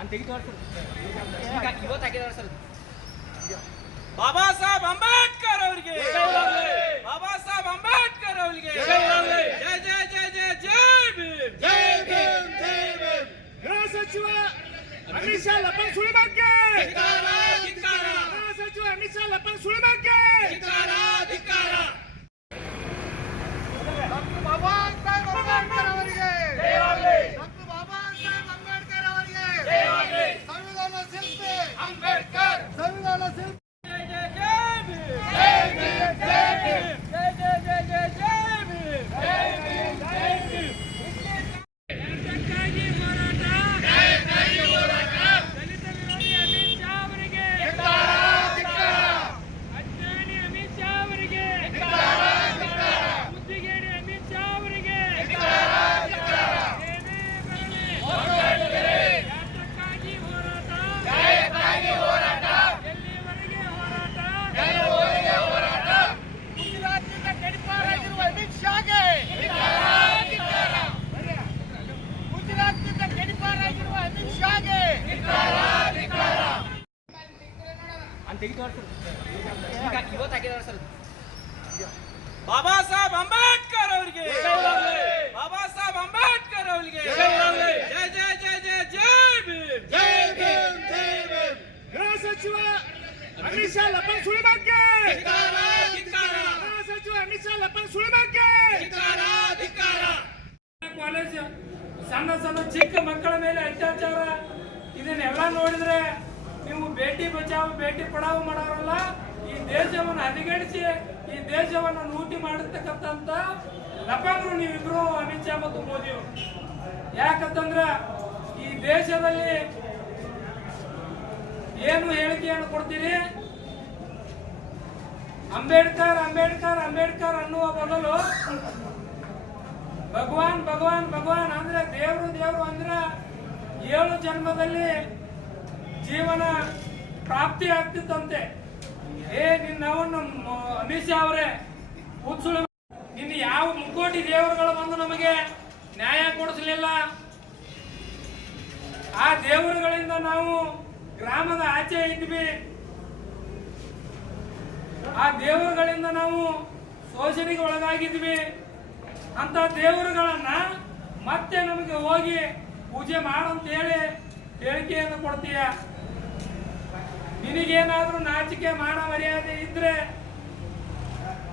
ಅಂತ ತೆಗಿತಾರೆ ಸರ್. ಇವತ್ತು ಹಾಕಿದ್ದಾರೆ ಸರ್. ಬಾಬಾ ಸಾಹೇಬ್ ಅಂಬೇಡ್ಕರ್ ಅವರಿಗೆ, ಬಾಬಾ ಸಾಹೇಬ್ ಅಂಬೇಡ್ಕರ್ ಅವರಿಗೆ ಜೈ ಜೈ ಜೈ ಜೈ ಜೈ ಭೀಮ್, ಜೈ ಭೀಮ್, ಜೈ ಭೀಮ್. ಗೃಹ ಸಚಿವ ಅಮಿತ್ ಶಾ ಲಪನ್ ಸುಳಿಬಾಗ್ಗೆ ಧಿಕ್ಕಾರ, ಧಿಕ್ಕಾರ. ಗೃಹ ಸಚಿವ ಅಮಿತ್ ಶಾ ಲಪನ್ ಸುಳಿಬಾಗ್ಗೆ ಧಿಕ್ಕಾರ, ಧಿಕ್ಕಾರ. ಡಾಕ್ಟರ್ ಬಾಬಾ ಸಾಹೇಬ್ ಅಂಬೇಡ್ಕರ್ ಅವರಿಗೆ ಜಯವಾಗಲಿ, ಡಾಕ್ಟರ್ ಬಾಬಾ ಸಾಹೇಬ್ ಅಂಬೇಡ್ಕರ್ ಅವರಿಗೆ ಜಯವಾಗಲಿ. ಸಂವಿಧಾನ ಶಿಲ್ಪಿ ಅಂಬೇಡ್ಕರ್ ಸಂವಿಧಾನ ಶಿಲ್ಪಿ ಜೈ ಜೈ ಜೈ ಭೀಮ್, ಜೈ ಭೀಮ್, ಜೈ ಭೀಮ್, ಜೈ ಜೈ ಜೈ ಜೈ ಜೈ ಭೀಮ್, ಜೈ ಭೀಮ್, ಜೈ ಭೀಮ್. ಜನತೆಗಾಗಿ ಹೋರಾಟ, ಜನತೆಗಾಗಿ ಹೋರಾಟ. ದಲಿತ ವಿರೋಧಿ ಅಮಿತ್ ಶಾ ಅವರಿಗೆ, ಧಿಕ್ಕಾರ, ಧಿಕ್ಕಾರ. ಅಜ್ಞಾನಿ ಅಮಿತ್ ಶಾ ಅವರಿಗೆ, ಧಿಕ್ಕಾರ, ಧಿಕ್ಕಾರ. ಬುದ್ಧಿಗೇಡಿ ಅಮಿತ್ ಶಾ ಅವರಿಗೆ, ಧಿಕ್ಕಾರ, ಧಿಕ್ಕಾರ. ಏನೇ ಬರಲಿ ಹೋರಾಟಗಾರರೇ, ಜನತೆಗಾಗಿ ಹೋರಾಟ, ನ್ಯಾಯಕ್ಕಾಗಿ ಹೋರಾಟ, ಎಲ್ಲಿವರೆಗೆ ಹೋರಾಟ, ಗೆಲುವಿಗೆ ಹೋರಾಟ. ಗುಜರಾತ್ನಿಂದ ಗಡಿಪಾರಾಗಿರುವ ಅಮಿತ್ ಶಾಗೆ ಧಿಕ್ಕಾರ, ಧಿಕ್ಕಾರ. ಗುಜರಾತ್ನಿಂದ ಗಡಿಪಾರಾಗಿರುವ ಅಮಿತ್ ಶಾಗೆ ಧಿಕ್ಕಾರ, ಧಿಕ್ಕಾರ. ಅಂತ ತೆಗಿತಾರೆ ಸರ್. ಇವತ್ತು ಹಾಕಿದ್ದಾರೆ ಸರ್. ಬಾಬಾ ಸಾಹೇಬ್ ಅಂಬೇಡ್ಕರ್ ಅವರಿಗೆ, ಬಾಬಾ ಸಾಹೇಬ್ ಅಂಬೇಡ್ಕರ್ ಅವರಿಗೆ ಜೈ ಜೈ ಜೈ ಜೈ ಜೈ ಭೀಮ್, ಜೈ ಭೀಮ್, ಜೈ ಭೀಮ್. ಗೃಹ ಸಚಿವ ಅಮಿತ್ ಶಾ ಲಪನ್ ಸುಳಿಬಾಗ್ಗೆ ಧಿಕ್ಕಾರ, ಧಿಕ್ಕಾರ. ಗೃಹ ಸಚಿವ ಅಮಿತ್ ಶಾ ಲಪನ್ ಸುಳಿಬಾಗ್ಗೆ ಧಿಕ್ಕಾರ, ಧಿಕ್ಕಾರ. ಕಾಲೇಜ್ ಸಣ್ಣ ಸಣ್ಣ ಚಿಕ್ಕ ಮಕ್ಕಳ ಮೇಲೆ ಅತ್ಯಾಚಾರ, ಇದನ್ನೆಲ್ಲ ನೋಡಿದ್ರೆ ನೀವು ಬೇಟಿ ಬಚಾವ್ ಬೇಟಿ ಪಡಾವ್ ಮಾಡೋರಲ್ಲ, ಈ ದೇಶವನ್ನು ಹದಗೆಡಿಸಿ ಈ ದೇಶವನ್ನು ಲೂಟಿ ಮಾಡಿರ್ತಕ್ಕಂಥ ಲಪಂಗರು ನೀವಿಬ್ರು ಅಮಿತ್ ಶಾ ಮತ್ತು ಮೋದಿ ಅವರು. ಯಾಕಂತಂದ್ರ ಈ ದೇಶದಲ್ಲಿ ಏನು ಹೇಳಿಕೆಯನ್ನು ಕೊಡ್ತೀರಿ? ಅಂಬೇಡ್ಕರ್ ಅಂಬೇಡ್ಕರ್ ಅಂಬೇಡ್ಕರ್ ಅನ್ನುವ ಬದಲು ಭಗವಾನ್ ಭಗವಾನ್ ಭಗವಾನ್ ಅಂದ್ರೆ ದೇವರು ದೇವರು ಅಂದ್ರೆ 7 ಜನ್ಮದಲ್ಲಿ ಜೀವನ ಪ್ರಾಪ್ತಿ ಆಗ್ತಿತ್ತಂತೆ. ನಿನ್ನವನ್ನ ಅಮಿತ್ ಶಾ ಅವರೇ ಹುಚ್ಚುಳು, ನಿನ್ನ ಯಾವ ಮುಕ್ಕೋಟಿ ದೇವರುಗಳು ಬಂದು ನಮಗೆ ನ್ಯಾಯ ಕೊಡಿಸಲಿಲ್ಲ. ಆ ದೇವರುಗಳಿಂದ ನಾವು ಗ್ರಾಮದ ಆಚೆ ಇದ್ವಿ. ಆ ದೇವರುಗಳಿಂದ ನಾವು ಶೋಷಣೆಗೆ ಒಳಗಾಗಿದ್ವಿ. ಅಂತ ದೇವರುಗಳನ್ನ ಮತ್ತೆ ನಮಗೆ ಹೋಗಿ ಪೂಜೆ ಮಾಡಂತ ಹೇಳಿ ಹೇಳಿಕೆಯನ್ನು ಕೊಡ್ತೀಯ. ನಿನಗೇನಾದ್ರೂ ನಾಚಿಕೆ ಮಾನ ಮರ್ಯಾದೆ ಇದ್ರೆ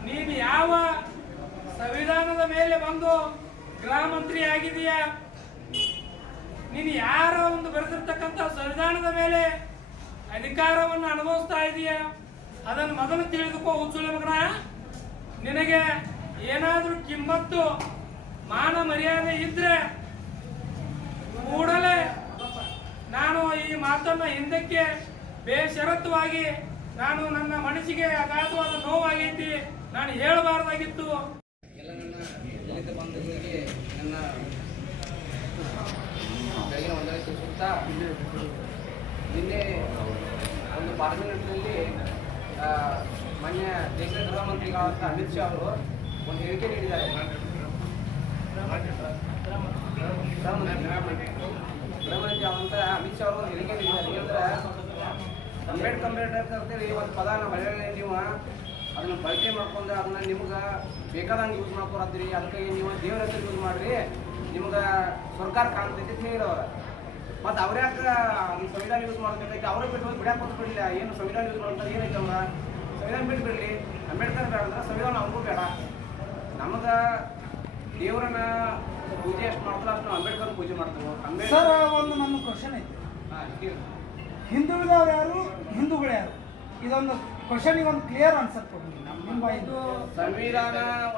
ನೀನು ಯಾವ ಸಂವಿಧಾನದ ಮೇಲೆ ಬಂದು ಗೃಹ ಮಂತ್ರಿ ಆಗಿದೀಯಾ? ನೀನು ಯಾರ ಒಂದು ಬರೆದಿರ್ತಕ್ಕಂಥ ಸಂವಿಧಾನದ ಮೇಲೆ ಅಧಿಕಾರವನ್ನು ಅನುಭವಿಸ್ತಾ ಇದೀಯಾ? ಅದನ್ನು ಮೊದಲು ತಿಳಿದುಕೋ ಹುಚ್ಚುಳಿ ಮಗನ. ನಿನಗೆ ಏನಾದ್ರೂ ಕಿಮ್ಮತ್ತು ಮಾನ ಮರ್ಯಾದೆ ಇದ್ರೆ ಕೂಡಲೇ ನಾನು ಈ ಮಾತನ್ನ ಹಿಂದಕ್ಕೆ ಬೇಷರತ್ತವಾಗಿ ನಾನು ನನ್ನ ಮನಸ್ಸಿಗೆ ಅಗಾಧವಾದ ನೋವಾಗೈತಿ, ನಾನು ಹೇಳಬಾರ್ದಾಗಿತ್ತು. ಎಲ್ಲ ನನ್ನ ದಲಿತ ಬಂಧುಗಳಿಗೆ ನನ್ನ ಬೆಳಗಿನ ವಂದನೆ ತಿಳಿಸುತ್ತಾ, ನಿನ್ನೆ ಒಂದು ಪಾರ್ಲಿಮೆಂಟ್ನಲ್ಲಿ ಮಾನ್ಯ ದೇಶದ ಗೃಹ ಮಂತ್ರಿಗಳಾದ ಅಮಿತ್ ಶಾ ಅವರು ಒಂದು ಹೇಳಿಕೆ ನೀಡಿದ್ದಾರೆ. ಗೃಹ ಮಂತ್ರಿ ಆದಂಥ ಅಮಿತ್ ಶಾ ಅವರು ಒಂದು ಹೇಳಿಕೆ ನೀಡಿದ್ದಾರೆ. ಏನಂದ್ರೆ ಅಂಬೇಡ್ಕರ್ ಅಂತೇಳಿ ಒಂದು ಪದಾನ ಮಳೆಯಲ್ಲಿ ನೀವು ಅದನ್ನು ಬಳಕೆ ಮಾಡ್ಕೊಂಡು ಅದನ್ನ ನಿಮ್ಗೆ ಬೇಕಾದಂಗೆ ಯೂಸ್ ಮಾಡ್ಕೊಳತ್ತೀರಿ. ಅದಕ್ಕೆ ನೀವು ದೇವ್ರ ಹೆಸರು ಯೂಸ್ ಮಾಡ್ರಿ, ನಿಮ್ಗೆ ಸರ್ಕಾರ ಕಾಣ್ತೈತಿ ಅಂತ ಹೇಳಿದವ್ರ. ಮತ್ತು ಅವ್ರ್ಯಾಕೆ ಸಂವಿಧಾನ ಯೂಸ್ ಮಾಡ್ತೈತಿ? ಅವ್ರಿಗೆ ಬಿಟ್ಟು ಹೋಗಿ ಬಿಡಕ್ಕೆ ಕೊಟ್ಟು ಬಿಡಲಿಲ್ಲ. ಏನು ಸಂವಿಧಾನ ಯೂಸ್ ಮಾಡ್ತಾರೆ ಏನೈತೆ ಅವ್ರ? ಸಂವಿಧಾನ ಬಿಟ್ಟು ಬಿಡಲಿ. ಅಂಬೇಡ್ಕರ್ ಬೇಡ ಅಂದ್ರೆ ಸಂವಿಧಾನ ಅವ್ರಿಗೂ ಬೇಡ. ನಮಗೆ ದೇವರನ್ನ ಪೂಜೆ ಎಷ್ಟು ಮಾಡ್ತಾರೋ ಅಷ್ಟು ನಾವು ಅಂಬೇಡ್ಕರ್ ಪೂಜೆ ಮಾಡ್ತೀವಿ. ಸರ್, ಒಂದು ನನ್ನ ಕ್ವಶನ್ ಐತೆ. ಹಿಂದುಳಿದವ್ರು ಯಾರು, ಹಿಂದೂಗಳು ಯಾರು? ಇದೊಂದು ಕ್ವಶನಿಗೆ ಒಂದು ಕ್ಲಿಯರ್ ಆನ್ಸರ್ ಕೊಡಿ. ನಿಮ್ಮ ಇದು ಸಂವಿಧಾನ